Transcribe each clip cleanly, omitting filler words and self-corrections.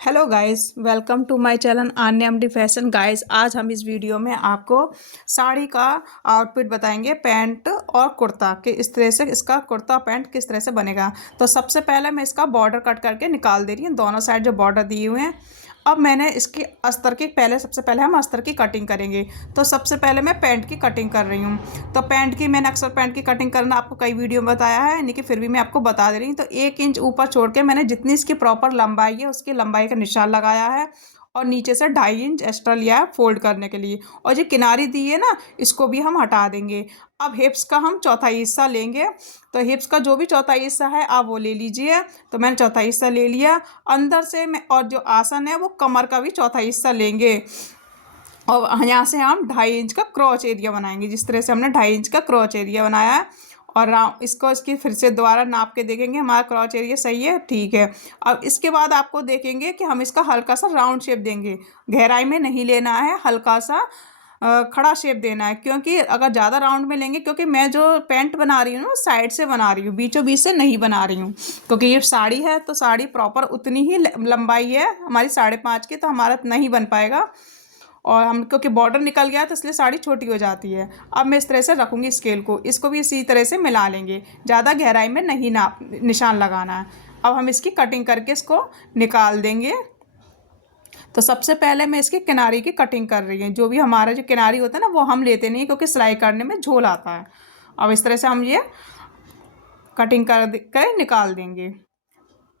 Hello guys, welcome to my channel Anya fashion. Guys, आज हम इस वीडियो में आपको साड़ी का आउटफिट बताएंगे, पैंट और कुर्ता कि इस तरह से इसका कुर्ता पैंट किस तरह से बनेगा। तो सबसे पहले मैं इसका बॉर्डर कट करके निकाल दे रही हूँ, दोनों साइड जो बॉर्डर दिए हुए हैं। अब मैंने इसकी अस्तर की सबसे पहले हम अस्तर की कटिंग करेंगे। तो सबसे पहले मैं पैंट की कटिंग कर रही हूँ। तो पैंट की मैंने अक्सर पैंट की कटिंग करना आपको कई वीडियो में बताया है, यानी कि फिर भी मैं आपको बता दे रही हूँ। तो 1 इंच ऊपर छोड़ के मैंने जितनी इसकी प्रॉपर लंबाई है उसकी लंबाई का निशान लगाया है और नीचे से 2.5 इंच एक्स्ट्रा लिया है फोल्ड करने के लिए। और जो किनारी दी है ना, इसको भी हम हटा देंगे। अब हिप्स का हम चौथाई हिस्सा लेंगे। तो हिप्स का जो भी चौथाई हिस्सा है आप वो ले लीजिए। तो मैंने चौथाई हिस्सा ले लिया अंदर से मैं, और जो आसन है वो कमर का भी चौथाई हिस्सा लेंगे। और यहाँ से हम 2.5 इंच का क्रॉच एरिया बनाएंगे, जिस तरह से हमने 2.5 इंच का क्रॉच एरिया बनाया है। और इसको इसकी फिर से दोबारा नाप के देखेंगे हमारा क्रॉच एरिया सही है, ठीक है। अब इसके बाद आपको देखेंगे कि हम इसका हल्का सा राउंड शेप देंगे। गहराई में नहीं लेना है, हल्का सा खड़ा शेप देना है। क्योंकि अगर ज़्यादा राउंड में लेंगे, क्योंकि मैं जो पैंट बना रही हूँ ना साइड से बना रही हूँ, बीचों बीच से नहीं बना रही हूँ। क्योंकि ये साड़ी है तो साड़ी प्रॉपर उतनी ही लंबाई है हमारी 5.5 की, तो हमारा नहीं बन पाएगा। और हम क्योंकि बॉर्डर निकल गया तो इसलिए साड़ी छोटी हो जाती है। अब मैं इस तरह से रखूँगी स्केल को, इसको भी इसी तरह से मिला लेंगे, ज़्यादा गहराई में नहीं निशान लगाना है। अब हम इसकी कटिंग करके इसको निकाल देंगे। तो सबसे पहले मैं इसकी किनारी की कटिंग कर रही हूँ। जो भी हमारा जो किनारी होता है ना वो हम लेते नहीं, क्योंकि सिलाई करने में झोल आता है। अब इस तरह से हम ये कटिंग कर निकाल देंगे।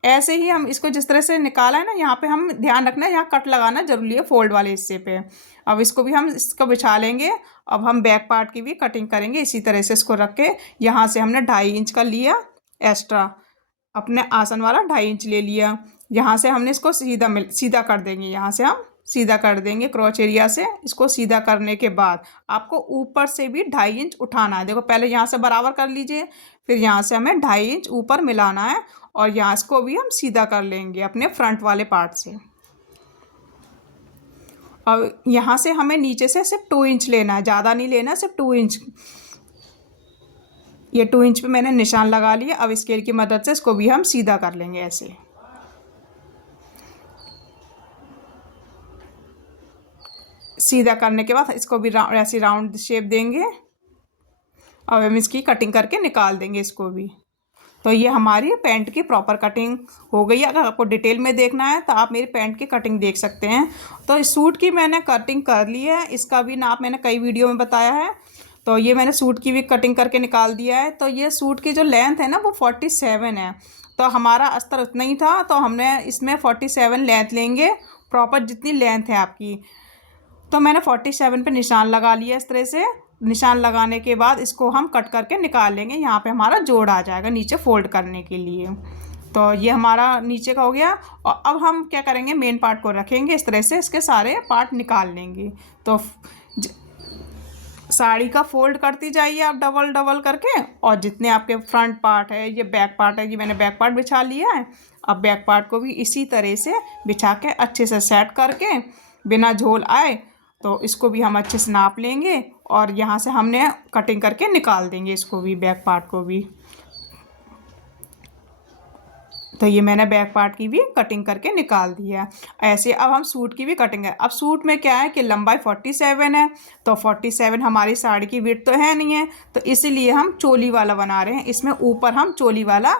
ऐसे ही हम इसको जिस तरह से निकाला है ना, यहाँ पे हम ध्यान रखना है, यहाँ कट लगाना जरूरी है फोल्ड वाले हिस्से पे। अब इसको भी हम इसको बिछा लेंगे। अब हम बैक पार्ट की भी कटिंग करेंगे इसी तरह से। इसको रख के यहाँ से हमने 2.5 इंच का लिया एक्स्ट्रा, अपने आसन वाला 2.5 इंच ले लिया। यहाँ से हमने इसको सीधा कर देंगे। यहाँ से हम सीधा कर देंगे क्रॉच एरिया से। इसको सीधा करने के बाद आपको ऊपर से भी 2.5 इंच उठाना है। देखो, पहले यहाँ से बराबर कर लीजिए, फिर यहाँ से हमें 2.5 इंच ऊपर मिलाना है और यहाँ इसको भी हम सीधा कर लेंगे अपने फ्रंट वाले पार्ट से। अब यहाँ से हमें नीचे से सिर्फ 2 इंच लेना है, ज़्यादा नहीं लेना, सिर्फ 2 इंच। ये 2 इंच पे मैंने निशान लगा लिया। अब स्केल की मदद से इसको भी हम सीधा कर लेंगे ऐसे। सीधा करने के बाद इसको भी ऐसी राउंड शेप देंगे। अब हम इसकी कटिंग करके निकाल देंगे इसको भी। तो ये हमारी पैंट की प्रॉपर कटिंग हो गई है। अगर आपको डिटेल में देखना है तो आप मेरी पैंट की कटिंग देख सकते हैं। तो इस सूट की मैंने कटिंग कर ली है, इसका भी नाप मैंने कई वीडियो में बताया है। तो ये मैंने सूट की भी कटिंग करके निकाल दिया है। तो ये सूट की जो लेंथ है ना वो 47 है। तो हमारा अस्तर उतना ही था, तो हमने इसमें 47 लेंथ लेंगे, प्रॉपर जितनी लेंथ है आपकी। तो मैंने 47 पे निशान लगा लिया इस तरह से। निशान लगाने के बाद इसको हम कट करके निकाल लेंगे। यहाँ पे हमारा जोड़ आ जाएगा नीचे फोल्ड करने के लिए। तो ये हमारा नीचे का हो गया। और अब हम क्या करेंगे, मेन पार्ट को रखेंगे इस तरह से, इसके सारे पार्ट निकाल लेंगे। तो साड़ी का फोल्ड करती जाइए आप डबल डबल करके, और जितने आपके फ्रंट पार्ट है, ये बैक पार्ट है, ये मैंने बैक पार्ट बिछा लिया है। अब बैक पार्ट को भी इसी तरह से बिछा के अच्छे से सेट करके बिना झोल आए, तो इसको भी हम अच्छे से नाप लेंगे और यहाँ से हमने कटिंग करके निकाल देंगे इसको भी, बैक पार्ट को भी। तो ये मैंने बैक पार्ट की भी कटिंग करके निकाल दिया। ऐसे अब हम सूट की भी कटिंग है। अब सूट में क्या है कि लंबाई 47 है, तो 47 हमारी साड़ी की विड्थ तो है नहीं है, तो इसीलिए हम चोली वाला बना रहे हैं। इसमें ऊपर हम चोली वाला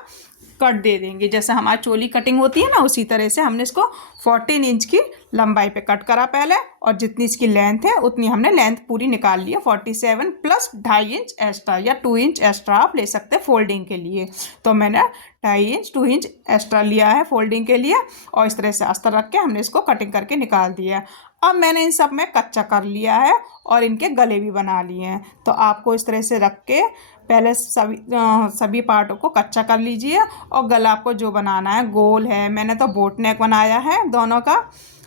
कट दे देंगे, जैसे हमारी चोली कटिंग होती है ना, उसी तरह से हमने इसको 14 इंच की लंबाई पे कट करा पहले, और जितनी इसकी लेंथ है उतनी हमने लेंथ पूरी निकाल ली है। 47 प्लस 2.5 इंच एक्स्ट्रा या 2 इंच एक्स्ट्रा आप ले सकते हैं फोल्डिंग के लिए। तो मैंने 2.5 इंच 2 इंच एक्स्ट्रा लिया है फोल्डिंग के लिए, और इस तरह से अस्तर रख के हमने इसको कटिंग करके निकाल दिया। अब मैंने इन सब में कच्चा कर लिया है और इनके गले भी बना लिए हैं। तो आपको इस तरह से रख के पहले सभी पार्टों को कच्चा कर लीजिए। और गला आपको जो बनाना है, गोल है, मैंने तो बोट नेक बनाया है दोनों का।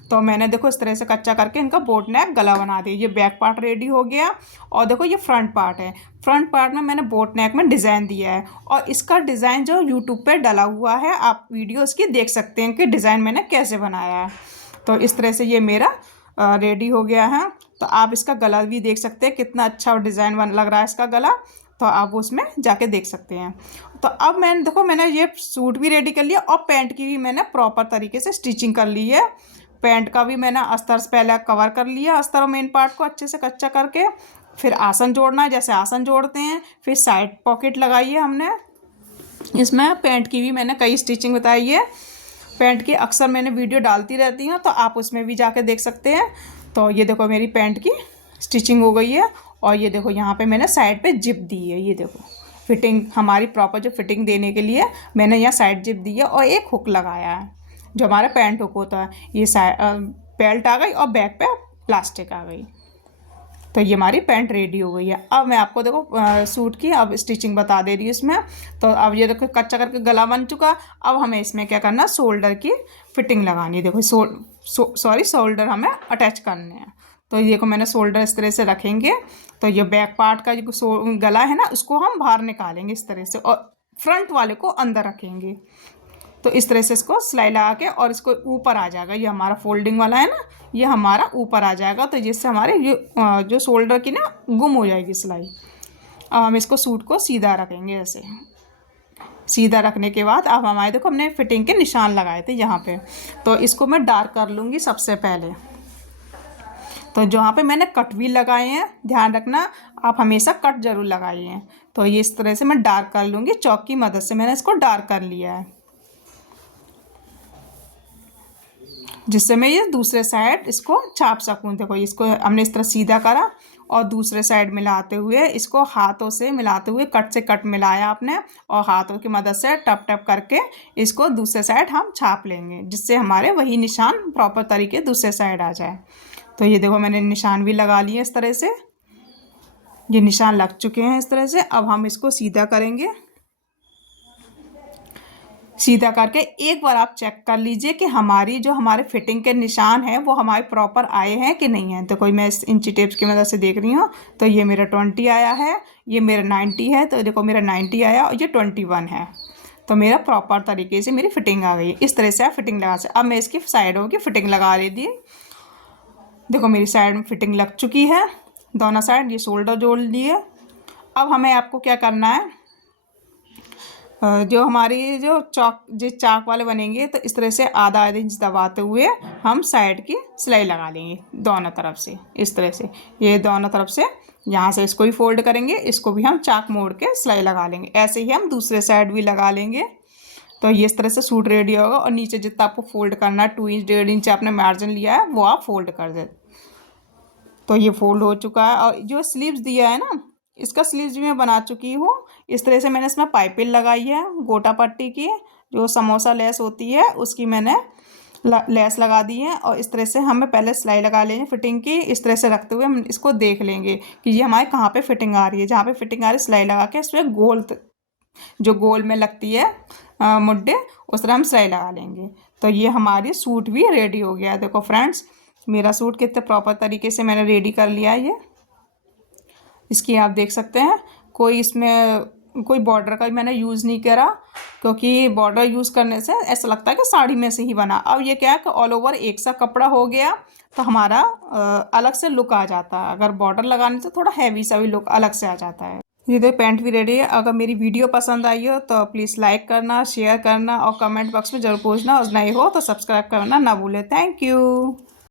तो मैंने देखो इस तरह से कच्चा करके इनका बोट नेक गला बना दिया। ये बैक पार्ट रेडी हो गया। और देखो ये फ्रंट पार्ट है। फ्रंट पार्ट में मैंने बोट नेक में डिज़ाइन दिया है, और इसका डिज़ाइन जो यूट्यूब पे डला हुआ है, आप वीडियो इसकी देख सकते हैं कि डिज़ाइन मैंने कैसे बनाया है। तो इस तरह से ये मेरा रेडी हो गया है। तो आप इसका गला भी देख सकते हैं, कितना अच्छा डिज़ाइन लग रहा है इसका गला। तो तो आप उसमें जाके देख सकते हैं। तो अब मैंने ये सूट भी रेडी कर लिया और पैंट की भी मैंने प्रॉपर तरीके से स्टिचिंग कर ली है। पैंट का भी मैंने अस्तर से पहले कवर कर लिया, अस्तर और मेन पार्ट को अच्छे से कच्चा करके। फिर आसन जोड़ना है, जैसे आसन जोड़ते हैं। फिर साइड पॉकेट लगाई है हमने इसमें। पैंट की भी मैंने कई स्टिचिंग बताई है। पैंट की अक्सर मैंने वीडियो डालती रहती हूँ, तो आप उसमें भी जाके देख सकते हैं। तो ये देखो मेरी पैंट की स्टिचिंग हो गई है। और ये देखो यहाँ पे मैंने साइड पे जिप दी है। ये देखो फिटिंग हमारी प्रॉपर जो फिटिंग देने के लिए मैंने यहाँ साइड जिप दी है और एक हुक लगाया है जो हमारा पैंट हुक होता है। ये बेल्ट आ गई और बैक पे प्लास्टिक आ गई। तो ये हमारी पैंट रेडी हो गई है। अब मैं आपको देखो सूट की अब स्टिचिंग बता दे रही हूँ इसमें। तो अब ये देखो कच्चा करके गला बन चुका। अब हमें इसमें क्या करना, शोल्डर की फिटिंग लगानी है। देखो शोल्डर हमें अटैच करने हैं। तो ये देखो मैंने शोल्डर इस तरह से रखेंगे। तो ये बैक पार्ट का जो गला है ना, उसको हम बाहर निकालेंगे इस तरह से और फ्रंट वाले को अंदर रखेंगे। तो इस तरह से इसको सिलाई लगा के और इसको ऊपर आ जाएगा। ये हमारा फोल्डिंग वाला है ना, ये हमारा ऊपर आ जाएगा। तो जिससे हमारे ये जो शोल्डर की ना गुम हो जाएगी सिलाई। अब हम इसको सूट को सीधा रखेंगे। ऐसे सीधा रखने के बाद अब हमारे देखो हमने फिटिंग के निशान लगाए थे यहाँ पे। तो इसको मैं डार्क कर लूँगी सबसे पहले। तो जहाँ पे मैंने कट भी लगाए हैं, ध्यान रखना आप हमेशा कट जरूर लगाइए। तो ये इस तरह से मैं डार्क कर लूँगी। चौक की मदद से मैंने इसको डार्क कर लिया है, जिससे मैं ये दूसरे साइड इसको छाप सकूँ। देखो इसको हमने इस तरह सीधा करा और दूसरे साइड मिलाते हुए इसको हाथों से मिलाते हुए कट से कट मिलाया आपने और हाथों की मदद से टप टप करके इसको दूसरे साइड हम छाप लेंगे, जिससे हमारे वही निशान प्रॉपर तरीके दूसरे साइड आ जाए। तो ये देखो मैंने निशान भी लगा लिए इस तरह से। ये निशान लग चुके हैं इस तरह से। अब हम इसको सीधा करेंगे। सीधा करके एक बार आप चेक कर लीजिए कि हमारे फिटिंग के निशान हैं वो हमारे प्रॉपर आए हैं कि नहीं है। तो कोई मैं इस इंची टेप्स की मदद से देख रही हूँ। तो ये मेरा 20 आया है, ये मेरा 90 है। तो देखो मेरा 90 आया और ये 21 है। तो मेरा प्रॉपर तरीके से मेरी फिटिंग आ गई है। इस तरह से आप फिटिंग लगा सकते। अब मैं इसकी साइडों की फिटिंग लगा रही थी। देखो मेरी साइड में फिटिंग लग चुकी है दोनों साइड। ये शोल्डर जोड़ लिए। अब हमें आपको क्या करना है, जो हमारी जो चाक वाले बनेंगे, तो इस तरह से आधा इंच दबाते हुए हम साइड की सिलाई लगा लेंगे दोनों तरफ से। इस तरह से ये दोनों तरफ से यहाँ से इसको भी फोल्ड करेंगे, इसको भी हम चाक मोड़ के सिलाई लगा लेंगे। ऐसे ही हम दूसरे साइड भी लगा लेंगे। तो ये इस तरह से सूट रेडी होगा। और नीचे जितना आपको फोल्ड करना है 2 इंच 1.5 इंच आपने मार्जिन लिया है वो आप फोल्ड कर दे। तो ये फोल्ड हो चुका है। और जो स्लीव्स दिया है ना, इसका स्लीव्स भी मैं बना चुकी हूँ। इस तरह से मैंने इसमें पाइपिंग लगाई है गोटा पट्टी की, जो समोसा लेस होती है उसकी मैंने लेस लगा दी है। और इस तरह से हमें पहले सिलाई लगा लेंगे फिटिंग की। इस तरह से रखते हुए हम इसको देख लेंगे कि ये हमारे कहाँ पे फिटिंग आ रही है। जहाँ पे फिटिंग आ रही है सिलाई लगा के इसमें जो गोल में लगती है मुड्डे, उस तरह हम सिलाई लगा लेंगे। तो ये हमारी सूट भी रेडी हो गया। देखो फ्रेंड्स मेरा सूट कितने प्रॉपर तरीके से मैंने रेडी कर लिया है। ये इसकी आप देख सकते हैं। कोई इसमें कोई बॉर्डर का भी मैंने यूज़ नहीं करा, क्योंकि बॉर्डर यूज़ करने से ऐसा लगता है कि साड़ी में से ही बना। अब ये क्या है कि ऑल ओवर एक सा कपड़ा हो गया तो हमारा अलग से लुक आ जाता है। अगर बॉर्डर लगाने से थोड़ा हैवी सा भी लुक अलग से आ जाता है। ये तो पैंट भी रेडी है। अगर मेरी वीडियो पसंद आई हो तो प्लीज़ लाइक करना, शेयर करना और कमेंट बॉक्स में ज़रूर पूछना। और नए हो तो सब्सक्राइब करना ना भूलें। Thank you.